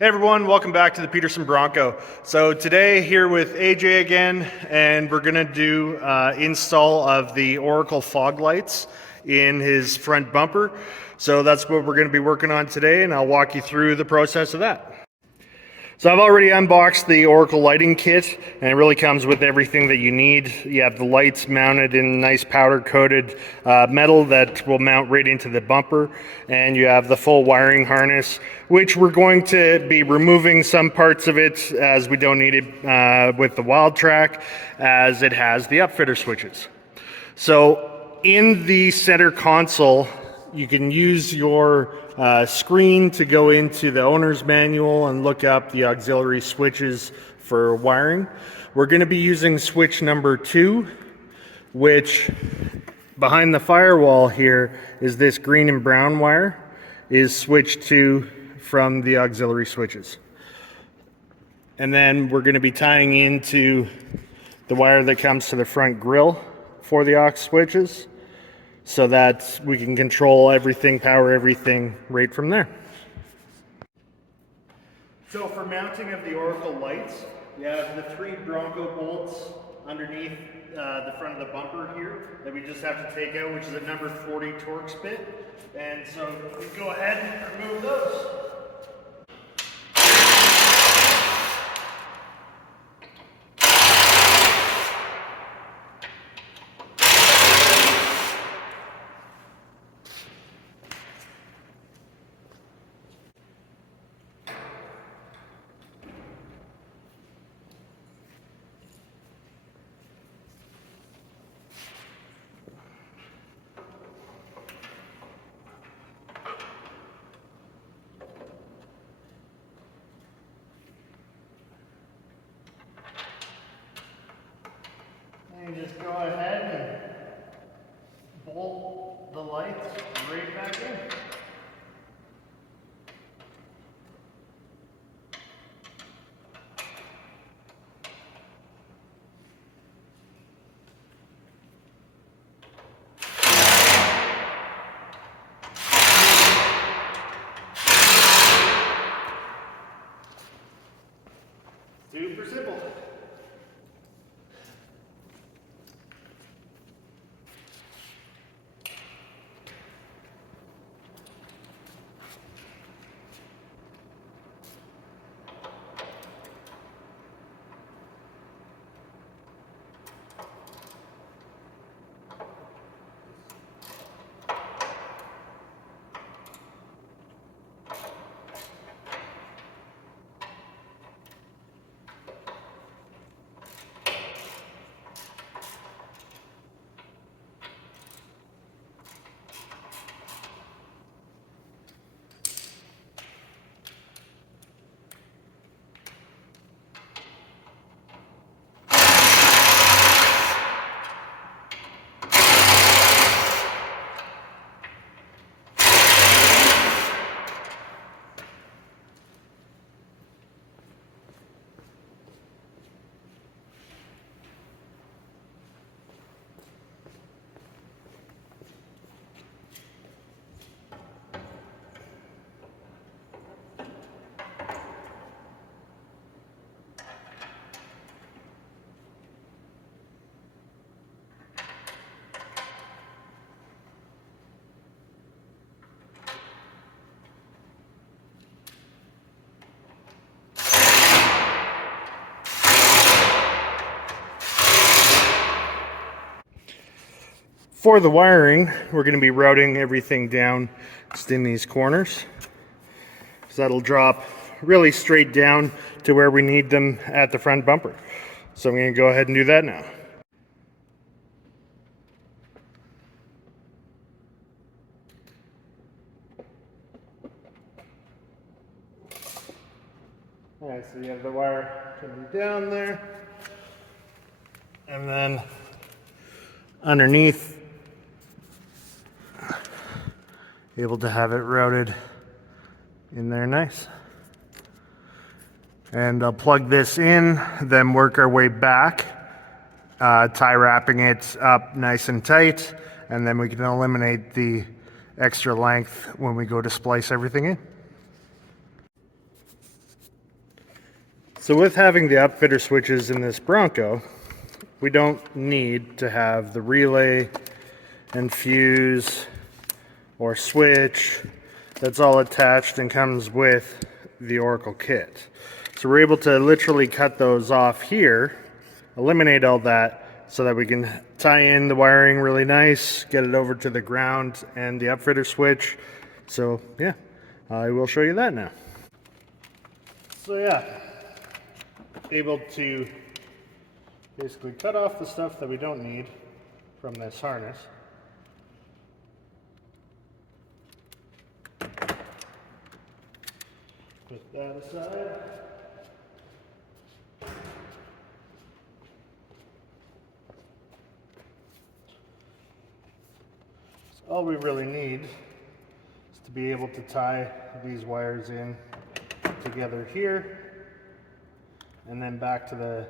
Hey everyone, welcome back to the Peterson Bronco. So today here with AJ again, and we're gonna do install of the Oracle fog lights in his front bumper. So that's what we're gonna be working on today, and I'll walk you through the process of that. So I've already unboxed the Oracle lighting kit, and it really comes with everything that you need. You have the lights mounted in nice powder coated metal that will mount right into the bumper, and you have the full wiring harness, which we're going to be removing some parts of it as we don't need it with the Wildtrak, as it has the upfitter switches. So in the center console, you can use your screen to go into the owner's manual and look up the auxiliary switches for wiring. We're going to be using switch number 2, which behind the firewall here is this green and brown wire, is switch 2 from the auxiliary switches. And then we're going to be tying into the wire that comes to the front grille for the aux switches, so that we can control everything, power everything right from there. So for mounting of the Oracle lights, we have the 3 Bronco bolts underneath the front of the bumper here that we just have to take out, which is a number 40 Torx bit. And so we go ahead and remove those. And just go ahead and bolt the lights right back in. Super simple. For the wiring, we're going to be routing everything down just in these corners. So that'll drop really straight down to where we need them at the front bumper. So I'm going to go ahead and do that now. Alright, so you have the wire coming down there. And then underneath, able to have it routed in there nice. And I'll plug this in, then work our way back, tie wrapping it up nice and tight, and then we can eliminate the extra length when we go to splice everything in. So with having the upfitter switches in this Bronco, we don't need to have the relay and fuse or switch that's all attached and comes with the Oracle kit. So we're able to literally cut those off here, eliminate all that, so that we can tie in the wiring really nice, get it over to the ground and the upfitter switch. So yeah, I will show you that now. So yeah, able to basically cut off the stuff that we don't need from this harness. Put that aside. So all we really need is to be able to tie these wires in together here, and then back to the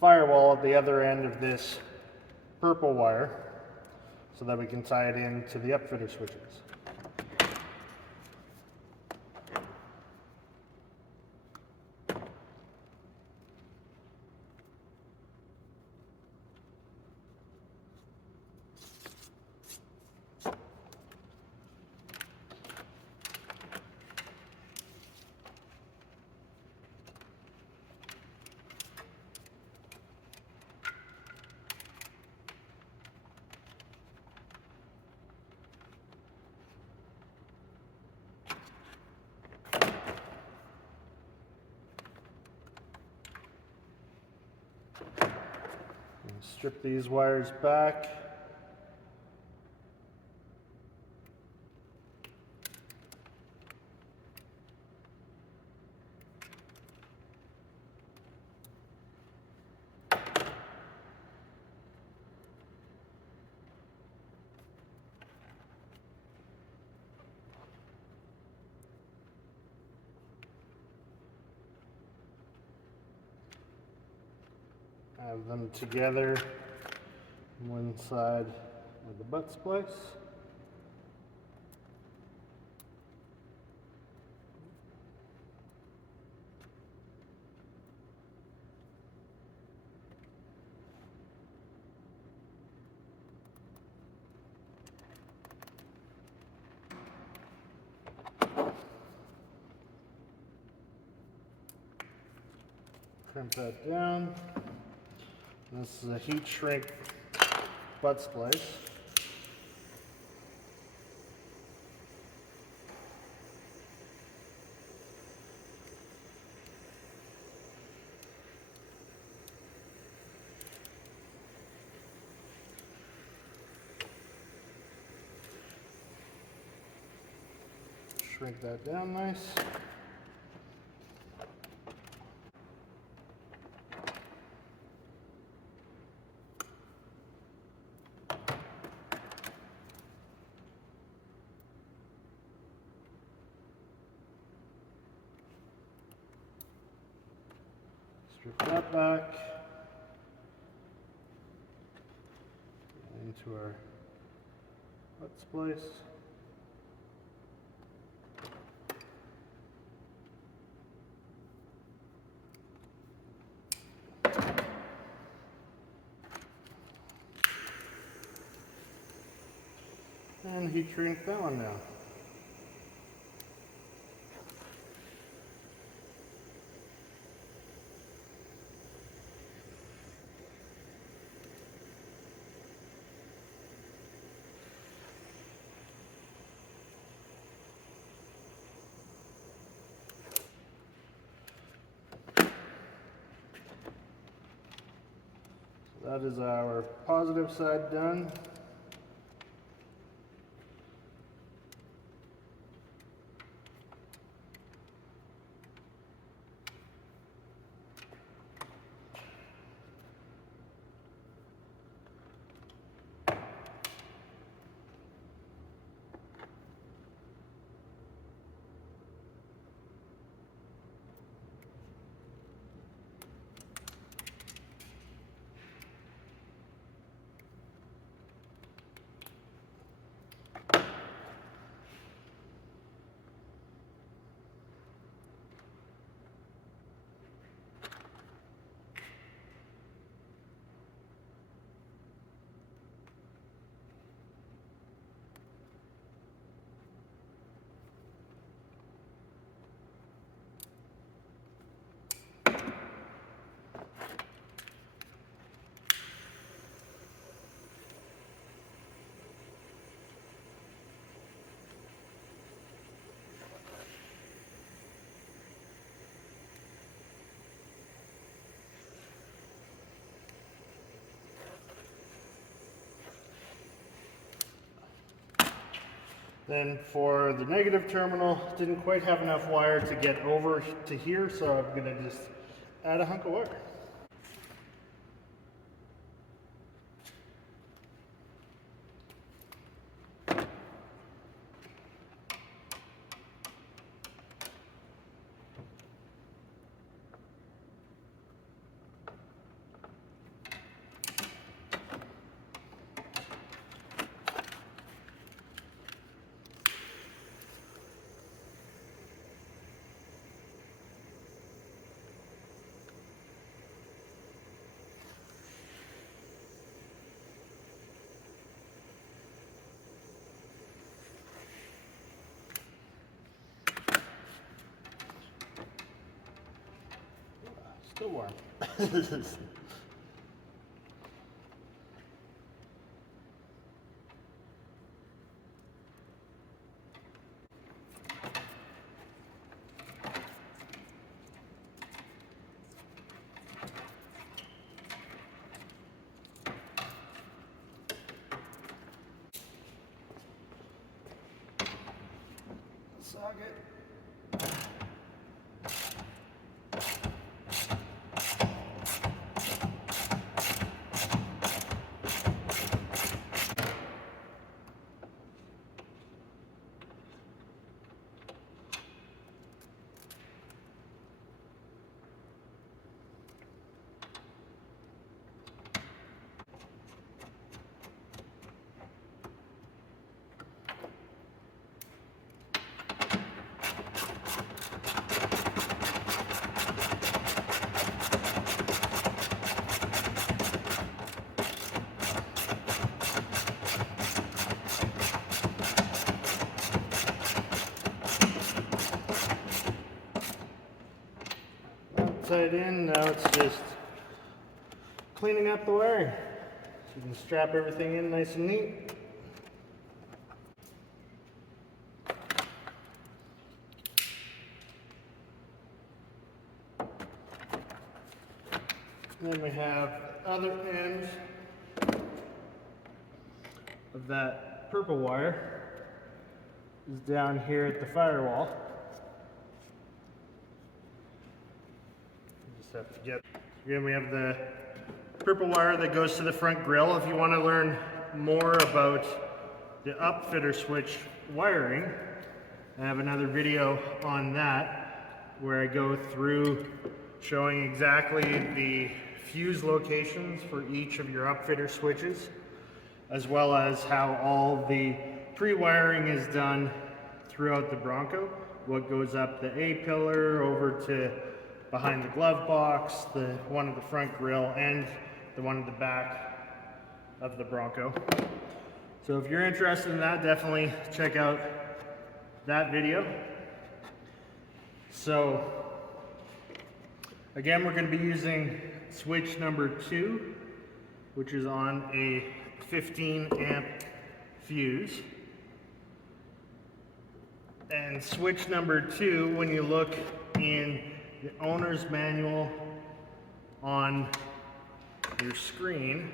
firewall at the other end of this purple wire so that we can tie it in to the upfitter switches. Strip these wires back. Have them together on one side of the butt splice. Crimp that down. This is a heat shrink butt splice. Shrink that down nice. Strip that back into our butt splice. And heat shrink that one now. That is our positive side done. Then for the negative terminal, didn't quite have enough wire to get over to here, so I'm going to just add a hunk of wire. Still warm. Socket. Outside in, now it's just cleaning up the wiring. So you can strap everything in nice and neat. And then we have the other end of that purple wire is down here at the firewall. Have to get. Again, we have the purple wire that goes to the front grille. If you want to learn more about the upfitter switch wiring, I have another video on that where I go through showing exactly the fuse locations for each of your upfitter switches, as well as how all the pre-wiring is done throughout the Bronco. What goes up the A-pillar over to behind the glove box, the one at the front grille, and the one at the back of the Bronco. So if you're interested in that, definitely check out that video. So again, we're going to be using switch number 2, which is on a 15 amp fuse. And switch number 2, when you look in the owner's manual on your screen,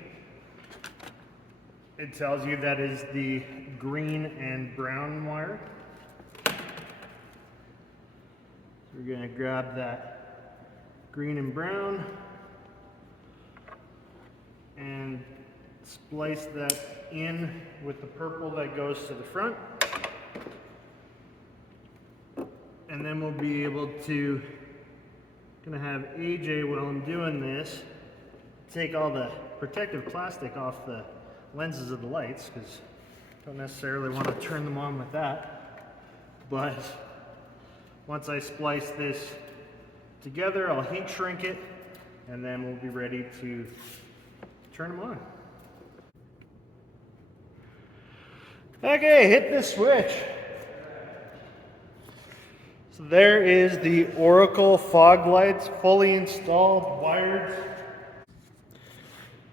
it tells you that is the green and brown wire. So we're going to grab that green and brown and splice that in with the purple that goes to the front. And then we'll be able to gonna have AJ, while I'm doing this, take all the protective plastic off the lenses of the lights, because I don't necessarily want to turn them on with that. But once I splice this together, I'll heat shrink it, and then we'll be ready to turn them on. Okay, hit the switch. So there is the Oracle fog lights, fully installed, wired.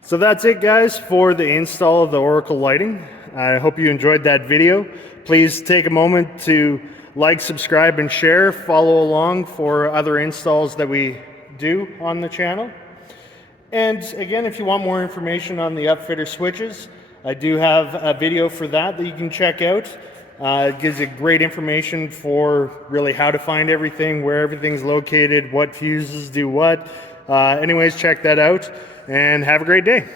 So that's it, guys, for the install of the Oracle lighting. I hope you enjoyed that video. Please take a moment to like, subscribe, and share. Follow along for other installs that we do on the channel. And again, if you want more information on the upfitter switches, I do have a video for that you can check out. It gives you great information for really how to find everything, where everything's located, what fuses do what. Anyways, check that out and have a great day.